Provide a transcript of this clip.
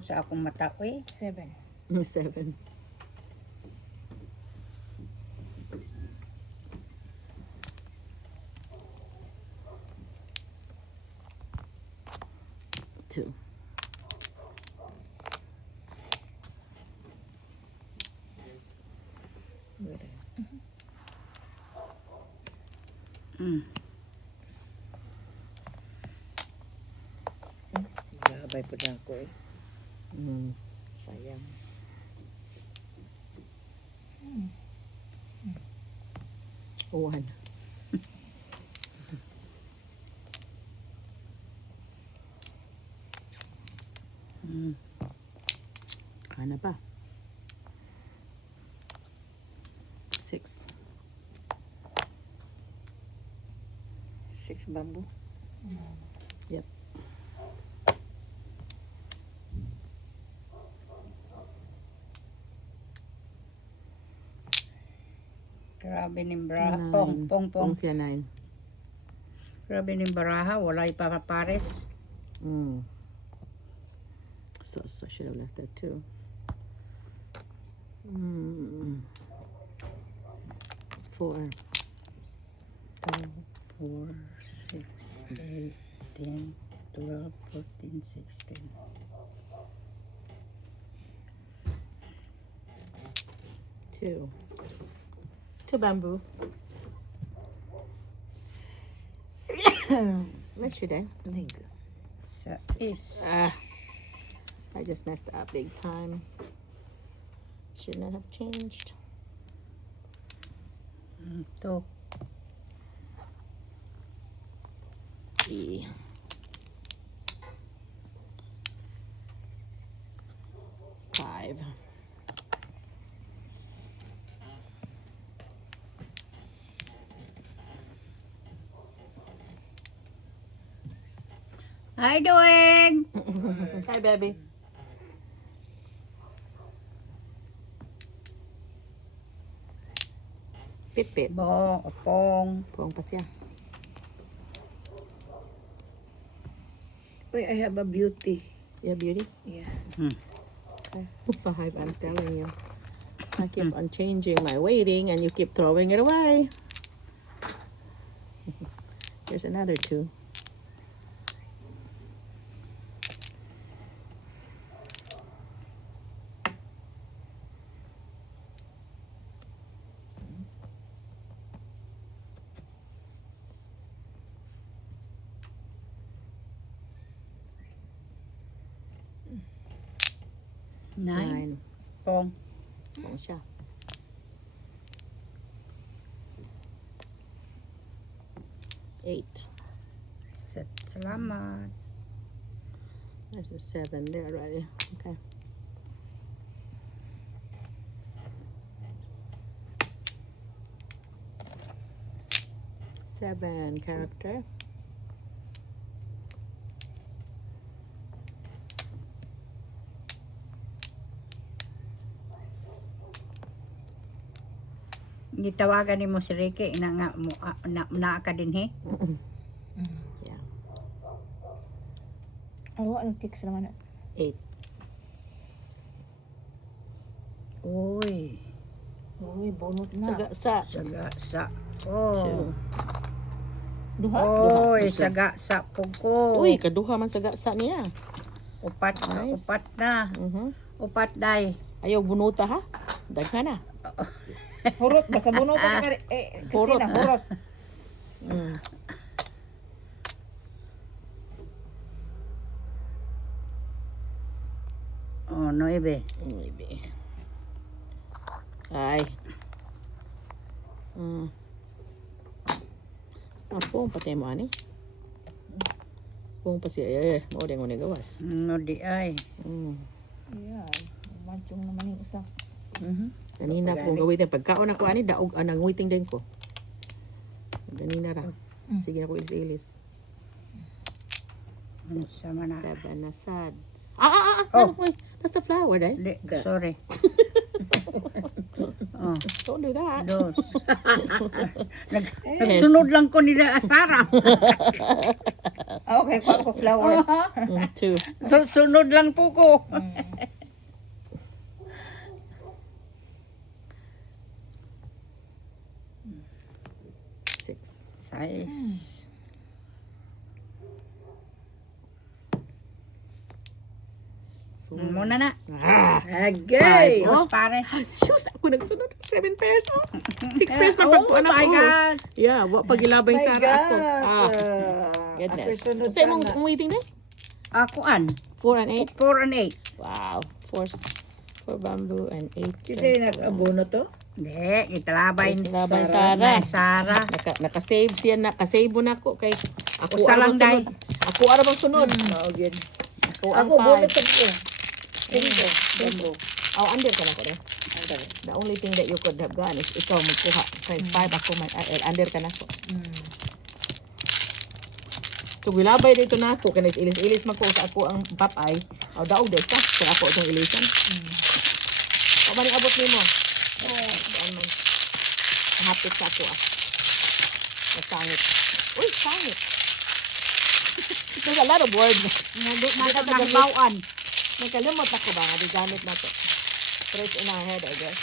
Sa akong mata, uy. 7. 7. Two. Gabay po na ako eh. Sayang. One. Kana pa. 6. 6 bamboo. Yep. Grabe ng baraha. Nine. Pong. Pong siya 9. Grabe ng baraha. Wala ipapapares. So I should have left that too. 4. 2, 4, 6, 8, 10, 12, 14, 16. 2. 2 bamboo. What should I? Lig. Sa is. I just messed up big time. Should not have changed. 2. 3. 5. Hi, doing? Hi, baby. Pit. Pong. Pong pa siya. Uy, I have a beauty. Yeah, beauty. Yeah. 5, I'm telling you. I keep on changing my weighting and you keep throwing it away. Here's another 2. Nine. 9. Pong. Pong siya. 8. Salamat. There's a 7 there already. Okay. Seven character. Gitawagan ni mo si Ricky na nga mo na ka din he. Yeah. Oh, anong tiks naman? 8. Uy. Uy, bonot na. Saga sa. Saga sa. Oh. 2. Duha? Oy, Duha. saga sa pugo. Uy, kaduha man saga sa niya. Upat na, Nice. upat na. Upat day. Ayaw bunuta ha. Daghan na. Hurot, basta bonot na ka. Hurot, Christina, ah. hurot. Oh, 9. Maybe. Ay. Pong patay mo ani. Pong pa siya. Mao din mo ni gawas. No di ay. Yeah. Manchong naman yung isa. Kanina po gawitin pagkaon ako ani daog anang waiting din ko. Kanina ra. Sige ako ilis-ilis. Sama na. 7 na sad. Oh. Wait, that's the flower, eh? Di, sorry. Oh, Don't do that. Nagsunod lang ko nila Sarah. Okay, kuha ko flower. 2. Sunod lang po ko. Mm. 6. Size. Muna na. Agay! Dos pares. Shoes, ako nagsunod. 7 pairs. 6 pairs man pagkuhan ako. God. Yeah, wa pagilabay sa ako. Goodness. Sunod Sa imong waiting na? Kuan. 4 and 8. 4 and 8. Wow. 4 bamboo and 8. Kasi nag-abono to? Hindi, italabay. Labay Sara. Sara. Naka-save siya, naka-save na ko kay ako Usa ara lang, bang sunod. Ako ara bang sunod. Oo, good. ang Ako, bunot five. sa ko. 5. Bambo. Oh, under ka na ko rin. The only thing that you could have gone is ikaw magkuha. Kay 5 ako man under ka na ko. So gilabay dito na ako kay ilis-ilis man ko sa ako ang papay. Aw daog dai ka kay ako itong ilisan. O man abot nimo. Saan man. Hapit sa ako. Masangit. Uy, sangit. There's a lot of word. Nagbawan. Nagkalimot ako ba nga di gamit na to. Fresh in our head, I guess.